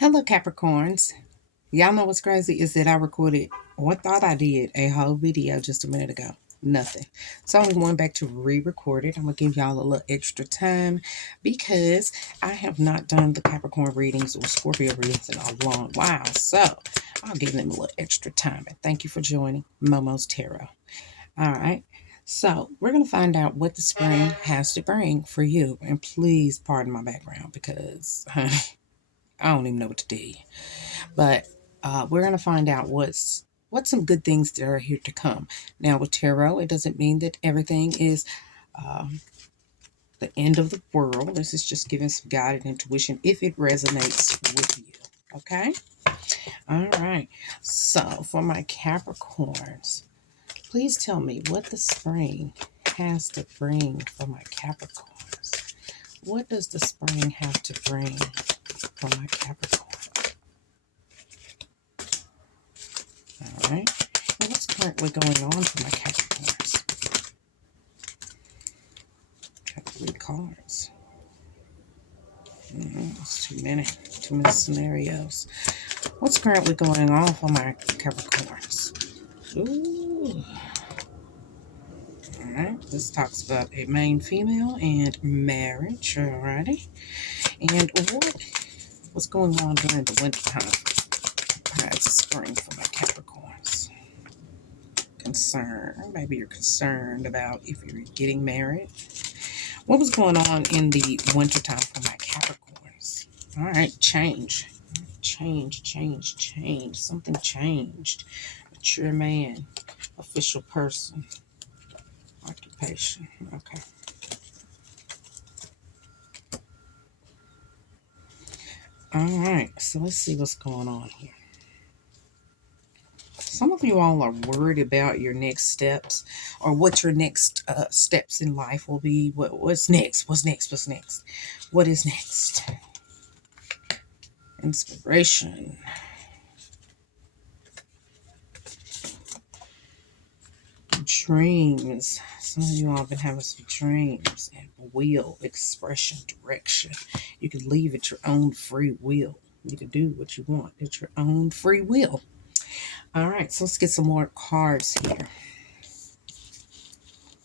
Hello, Capricorns. Y'all know what's crazy is that I recorded, or thought I did, a whole video just a minute ago. Nothing. So I'm going back to re-record it. I'm going to give y'all a little extra time because I have not done the Capricorn readings or Scorpio readings in a long while. So I'll give them a little extra time. And thank you for joining Momo's Tarot. All right. So we're going to find out what the spring has to bring for you. And please pardon my background because I don't even know what to do. But we're going to find out what's some good things that are here to come. Now, with tarot, it doesn't mean that everything is the end of the world. This is just giving some guided intuition if it resonates with you. Okay? All right. So, for my Capricorns, please tell me what the spring has to bring for my Capricorns. What does the spring have to bring for my Capricorn? All right. And what's currently going on for my Capricorns? Got 3 cards. That's too many. Too many scenarios. What's currently going on for my Capricorns? Ooh. All right. This talks about a main female and marriage. Alrighty. And what's going on during the winter time? It's a spring for my Capricorns. Concern. Maybe you're concerned about if you're getting married. What was going on in the wintertime for my Capricorns? All right, change. Change. Something changed. Mature man. Official person. Occupation. Okay. All right, so let's see what's going on here. Some of you all are worried about your next steps or what your next steps in life will be. What's next? What's next? What is next? Inspiration. Dreams. Some of you all have been having some dreams and will, expression, direction. You can leave at your own free will. You can do what you want at your own free will. All right, so let's get some more cards here.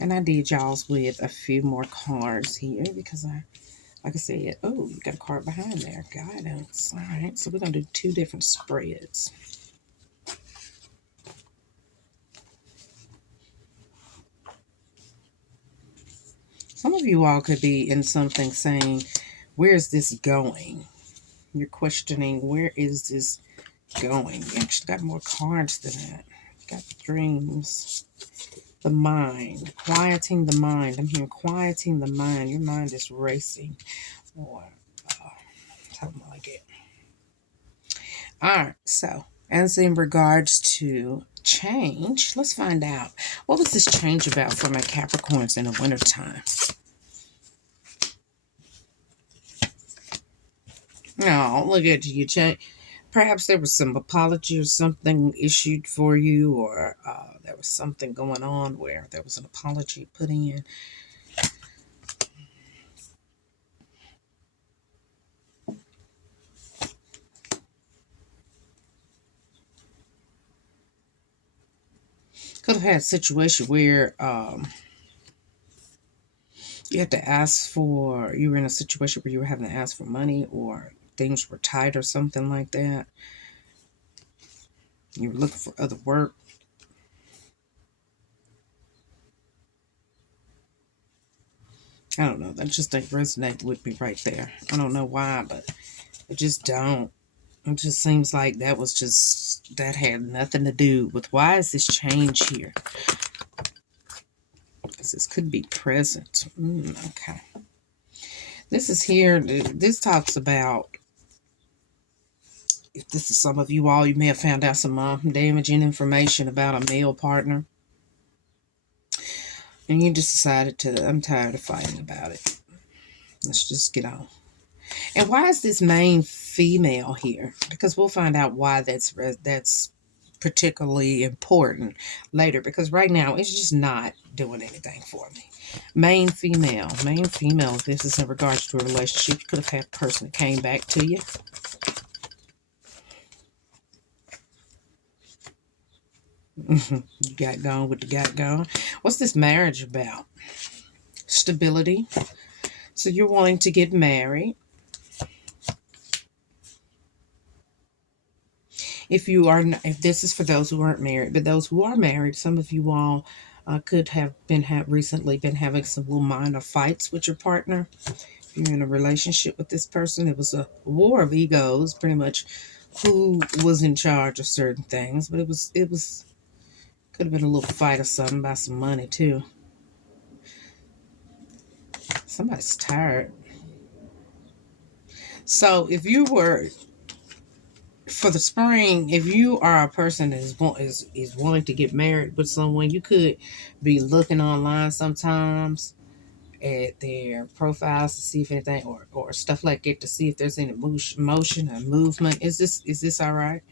And I did y'all's with a few more cards here because like I said, oh, you got a card behind there. Guidance. All right, so we're going to do 2 different spreads. Some of you all could be in something saying, where is this going? You're questioning, where is this going? You actually got more cards than that. You got the dreams. The mind. Quieting the mind. I'm hearing quieting the mind. Your mind is racing. Or something like it. Alright, so as in regards to change, let's find out. What was this change about for my Capricorns in the wintertime? Oh, look at you. Perhaps there was some apology or something issued for you, or there was something going on where there was an apology put in. Could have had a situation where you had to ask for, you were in a situation where you were having to ask for money or things were tight or something like that. You were looking for other work. I don't know. That just didn't resonate with me right there. I don't know why, but it just don't. It just seems like that had nothing to do with why is this change here? Because this could be present. Okay. This is here. This talks about, if this is some of you all, you may have found out some damaging information about a male partner. And you just decided I'm tired of fighting about it. Let's just get on. And why is this main female here? Because we'll find out why that's particularly important later. Because right now, it's just not doing anything for me. Main female. If this is in regards to a relationship, you could have had a person that came back to you. You got gone with the got gone. What's this marriage about? Stability. So you're wanting to get married. If you are, if this is for those who aren't married, but those who are married, some of you all could have been recently been having some little minor fights with your partner. If you're in a relationship with this person, it was a war of egos, pretty much, who was in charge of certain things. But it was could have been a little fight or something about some money too. Somebody's tired. So if you were for the spring, if you are a person that is wanting to get married with someone, you could be looking online sometimes at their profiles to see if anything or stuff like that to see if there's any motion or movement. Is this all right?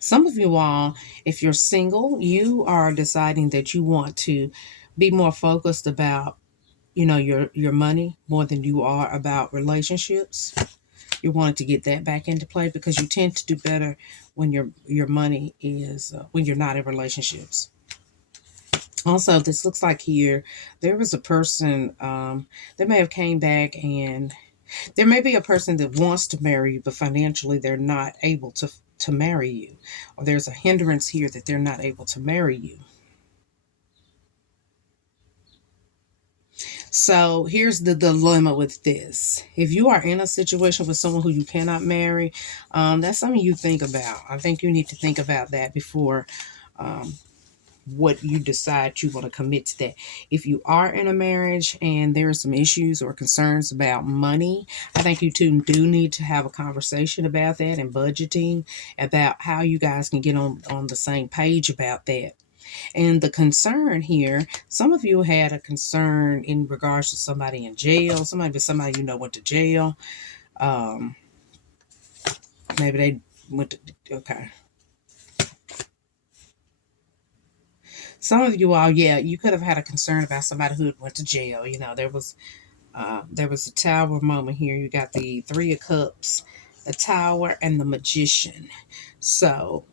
Some of you all, if you're single, you are deciding that you want to be more focused about your money more than you are about relationships. You're wanting to get that back into play because you tend to do better when your money is when you're not in relationships. Also, this looks like here there was a person that may have came back, and there may be a person that wants to marry you, but financially they're not able to marry you, or there's a hindrance here that they're not able to marry you. So here's the dilemma with this. If you are in a situation with someone who you cannot marry, that's something you think about. I think you need to think about that before um, what you decide you want to commit to that. If you are in a marriage and there are some issues or concerns about money, I think you two do need to have a conversation about that and budgeting, about how you guys can get on the same page about that. And the concern here, some of you had a concern in regards to somebody in jail. Somebody went to jail. Um, maybe they went to, okay. Some of you all, yeah, you could have had a concern about somebody who went to jail. There was a tower moment here. You got the Three of Cups, the Tower, and the Magician. So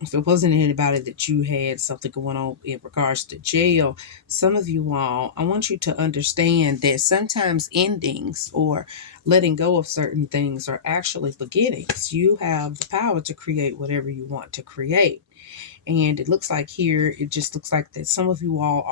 if it wasn't anybody that you had something going on in regards to jail, some of you all, I want you to understand that sometimes endings or letting go of certain things are actually beginnings. You have the power to create whatever you want to create. And it looks like here, it just looks like that some of you all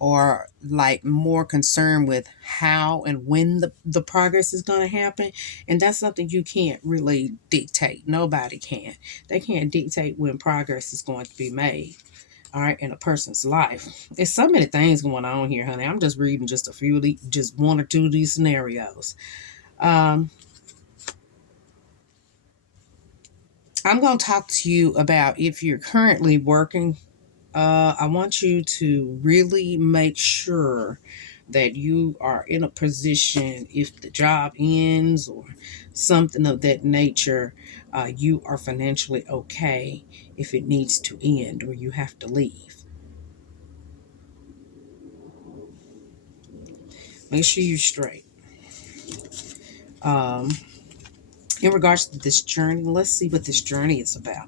are like more concerned with how and when the progress is going to happen. And that's something you can't really dictate. Nobody can. They can't dictate when progress is going to be made. All right, in a person's life. There's so many things going on here, honey. I'm just reading just a few of these, just one or two of these scenarios. Um, I'm going to talk to you about if you're currently working. I want you to really make sure that you are in a position, if the job ends or something of that nature, you are financially okay if it needs to end or you have to leave. Make sure you're straight. Um, in regards to this journey, let's see what this journey is about.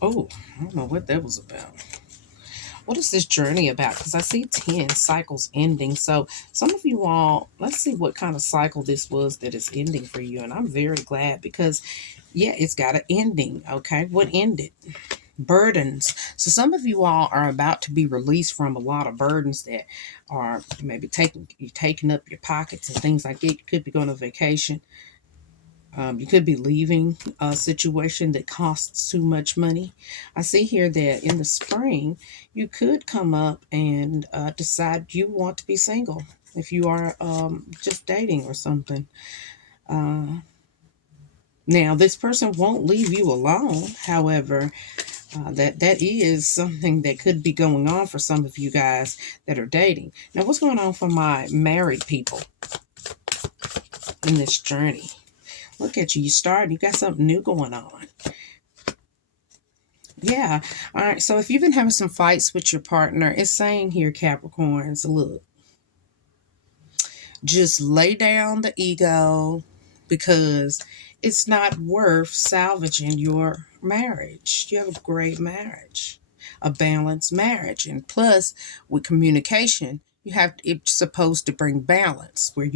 Oh, I don't know what that was about. What is this journey about? Because I see 10 cycles ending. So some of you all, let's see what kind of cycle this was that is ending for you. And I'm very glad because, yeah, it's got an ending. Okay. What ended? Burdens. So some of you all are about to be released from a lot of burdens that are maybe taking up your pockets and things like that. You could be going on vacation. You could be leaving a situation that costs too much money. I see here that in the spring, you could come up and decide you want to be single if you are just dating or something. Uh, Now, this person won't leave you alone. However, that is something that could be going on for some of you guys that are dating. Now, what's going on for my married people in this journey? Look at you. You started. You got something new going on. Yeah. All right. So if you've been having some fights with your partner, it's saying here, Capricorns, look, Just lay down the ego because it's not worth salvaging your marriage. You have a great marriage, a balanced marriage. And plus, with communication, it's supposed to bring balance where